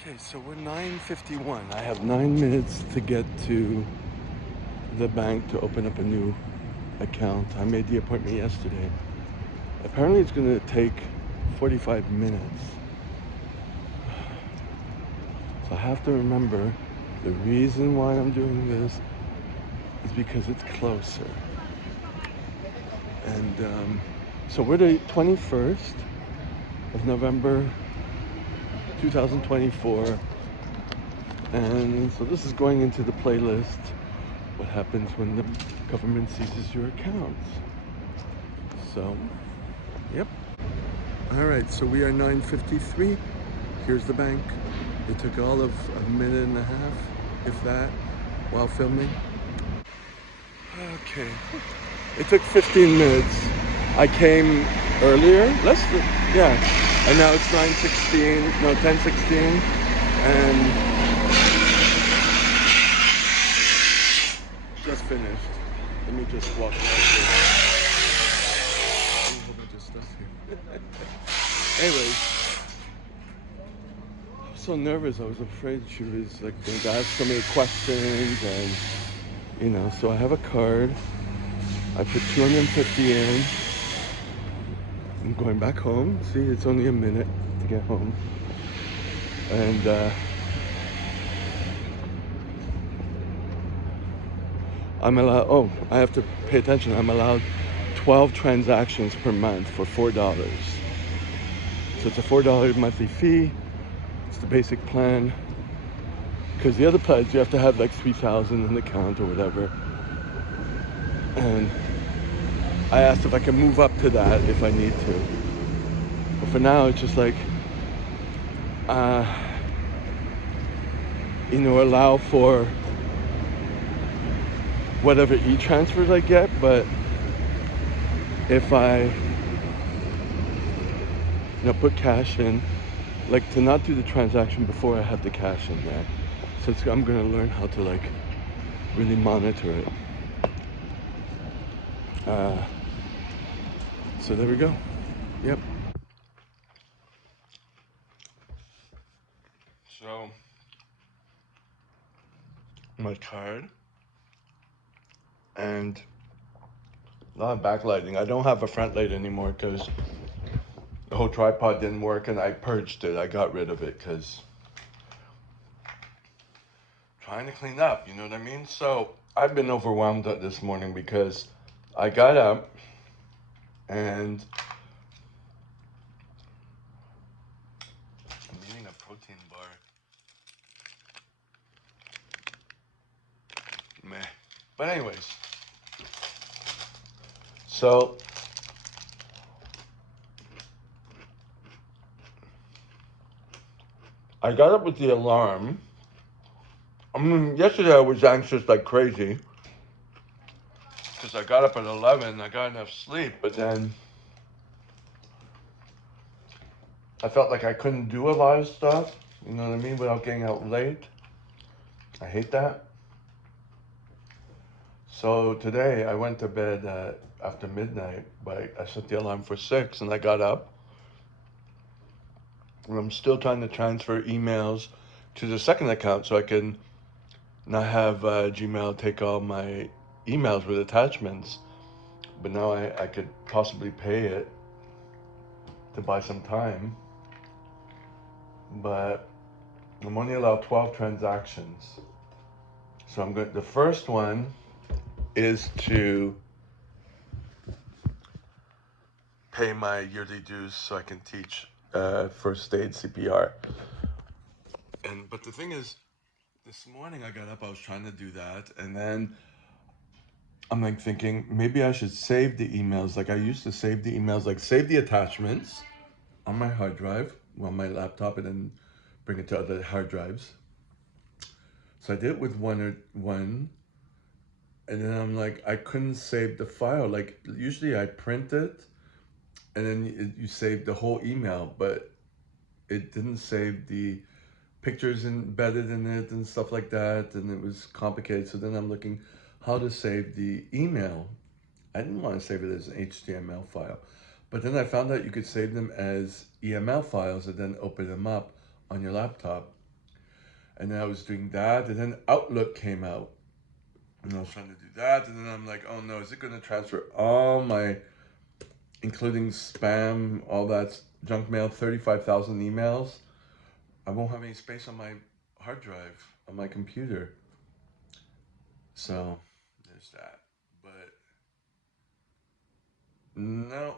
Okay, so we're 9:51. I have 9 minutes to get to the bank to open up a new account. I made the appointment yesterday. Apparently it's gonna take 45 minutes. So I have to remember the reason why I'm doing this is because it's closer. And so we're the 21st of November 2024. And so this is going into the playlist. What happens when the government seizes your accounts? So, yep. All right, so we are 9:53. Here's the bank. It took all of a minute and a half, if that, while filming. Okay, it took 15 minutes. I came earlier, less than, yeah. And now it's 9:16, no, 10:16. And just finished. Let me just walk out here. A whole bunch of stuff here. Anyways, I was so nervous. I was afraid she was like going to ask so many questions, and So I have a card. I put 250 in. I'm going back home. See, it's only a minute to get home, and I'm allowed. Oh, I have to pay attention. I'm allowed 12 transactions per month for $4. So it's a $4 monthly fee. It's the basic plan. Because the other plans, you have to have like 3,000 in the account or whatever. And I asked if I can move up to that if I need to. But for now, it's just like, uh, allow for whatever e-transfers I get. But if I, put cash in, like to not do the transaction before I have the cash in there. So I'm gonna learn how to like really monitor it. So there we go. Yep. So my card and a lot of backlighting. I don't have a front light anymore because the whole tripod didn't work and I purged it. I got rid of it because trying to clean up, you know what I mean? So I've been overwhelmed this morning because I got up and I'm eating a protein bar. Meh. But anyways, so I got up with the alarm. I mean, yesterday I was anxious like crazy because I got up at 11. I got enough sleep, but then I felt like I couldn't do a lot of stuff, you know what I mean, without getting out late. I hate that. So today I went to bed after midnight, but I set the alarm for 6 and I got up. And I'm still trying to transfer emails to the second account so I can not have Gmail take all my emails with attachments. But now I could possibly pay it to buy some time. But I'm only allowed 12 transactions. So I'm going. The first one is to pay my yearly dues so I can teach first aid CPR. But the thing is, this morning I got up, I was trying to do that, and then I'm like thinking maybe I should save the emails. Like I used to save the emails, like save the attachments on my hard drive, on my laptop, and then bring it to other hard drives. So I did it with one, and then I'm like I couldn't save the file. Like usually I print it, and then you save the whole email, but it didn't save the pictures embedded in it and stuff like that, and it was complicated. So then I'm looking how to save the email. I didn't want to save it as an HTML file, but then I found out you could save them as EML files and then open them up on your laptop. And then I was doing that, and then Outlook came out, and I was trying to do that, and then I'm like, oh no, is it going to transfer all my, including spam, all that junk mail, 35,000 emails? I won't have any space on my hard drive on my computer. So there's that. But no,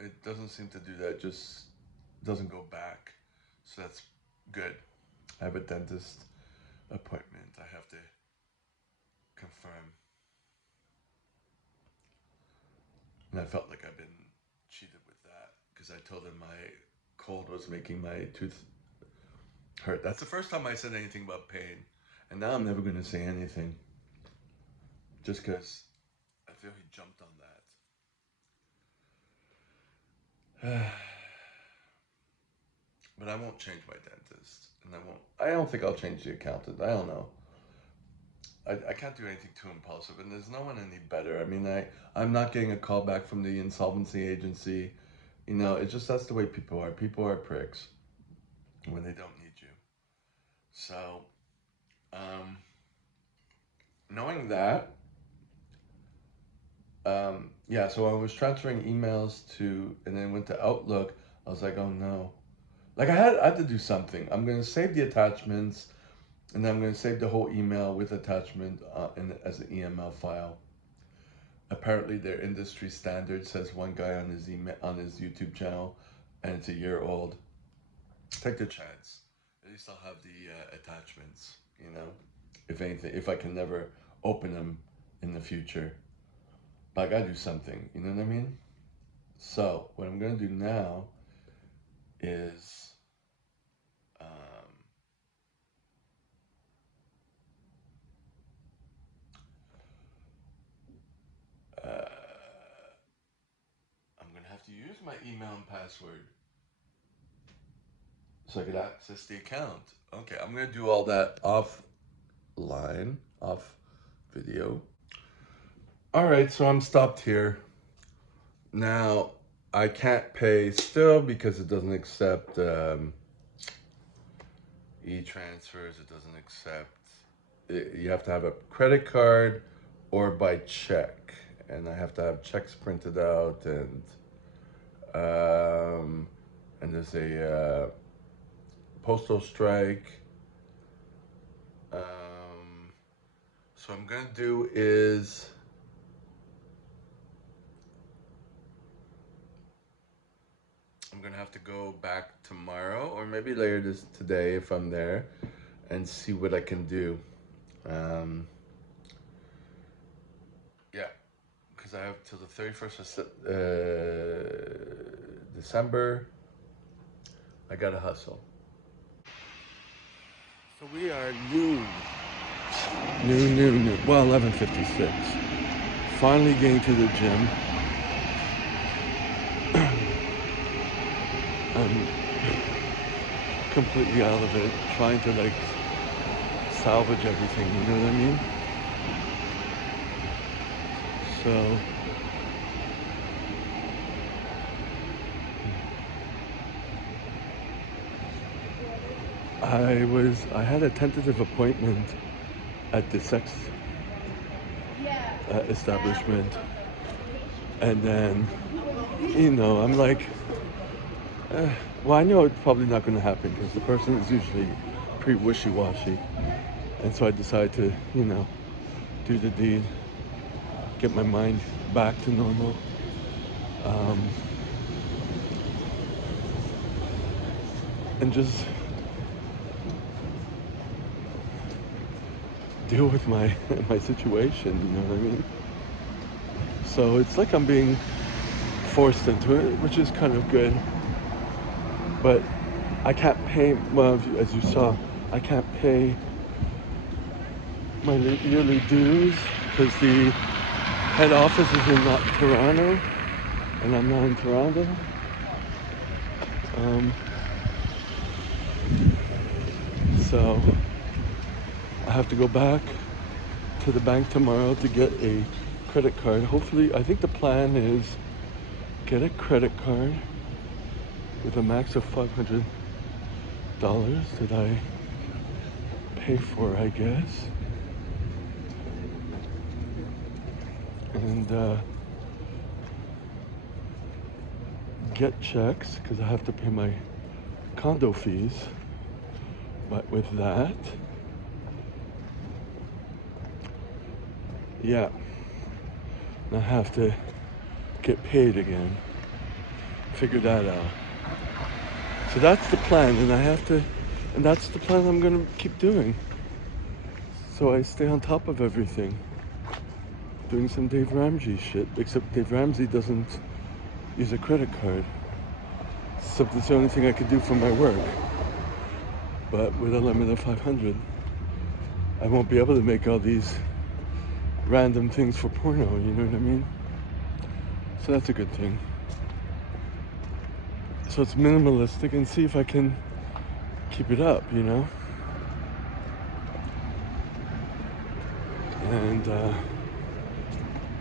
it doesn't seem to do that. It just doesn't go back. So that's good. I have a dentist appointment. I have to confirm. And I felt like I've been cheated with that because I told him my cold was making my tooth hurt. That's the first time I said anything about pain. And now I'm never going to say anything just because I feel he jumped on that. But I won't change my dentist. And I don't think I'll change the accountant. I don't know. I can't do anything too impulsive, and there's no one any better. I mean, I'm not getting a call back from the insolvency agency. You know, it's just that's the way people are. People are pricks when they don't need you. So, um, knowing that, yeah, so I was transferring emails to, and then went to Outlook. I was like, oh no. Like I had to do something. I'm going to save the attachments, and then I'm going to save the whole email with attachment as an EML file. Apparently, their industry standard, says one guy on his email on his YouTube channel, and it's a year old. Take the chance. At least I'll have the attachments. You know, if anything, if I can never open them in the future, but I gotta do something. You know what I mean? So what I'm gonna do now is. Uh, I'm gonna have to use my email and password so I could access the account. Okay, I'm gonna do all that offline, off video. All right, so I'm stopped here. Now, I can't pay still because it doesn't accept e-transfers. It doesn't accept, you have to have a credit card or by check. And I have to have checks printed out, and there's a postal strike. So what I'm gonna do is I'm gonna have to go back tomorrow or maybe later today if I'm there and see what I can do. Yeah, because I have till the 31st of December. I gotta hustle. So we are noon. Well, 11:56. Finally getting to the gym. I'm completely out of it, trying to like salvage everything, you know what I mean? So I had a tentative appointment at the sex establishment, and then, you know, I'm like, well, I know it's probably not going to happen because the person is usually pretty wishy-washy, and so I decided to, you know, do the deed, get my mind back to normal. And just deal with my my situation, you know what I mean? So it's like I'm being forced into it, which is kind of good. But I can't pay, well, as you saw, I can't pay my yearly dues because the head office is in Toronto, and I'm not in Toronto. So I have to go back to the bank tomorrow to get a credit card. Hopefully, I think the plan is get a credit card with a max of $500 that I pay for, I guess. And get checks, because I have to pay my condo fees. But with that, yeah, I have to get paid again. Figure that out. So that's the plan, and that's the plan I'm gonna keep doing. So I stay on top of everything. Doing some Dave Ramsey shit, except Dave Ramsey doesn't use a credit card. Except it's the only thing I could do for my work. But with a limit of 500, I won't be able to make all these random things for porno, you know what I mean? So that's a good thing. So it's minimalistic, and see if I can keep it up, you know? And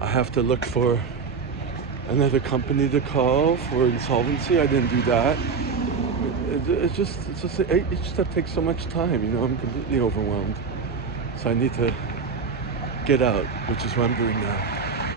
I have to look for another company to call for insolvency. I didn't do that. It just takes so much time, you know? I'm completely overwhelmed. So I need to get out, which is what I'm doing now.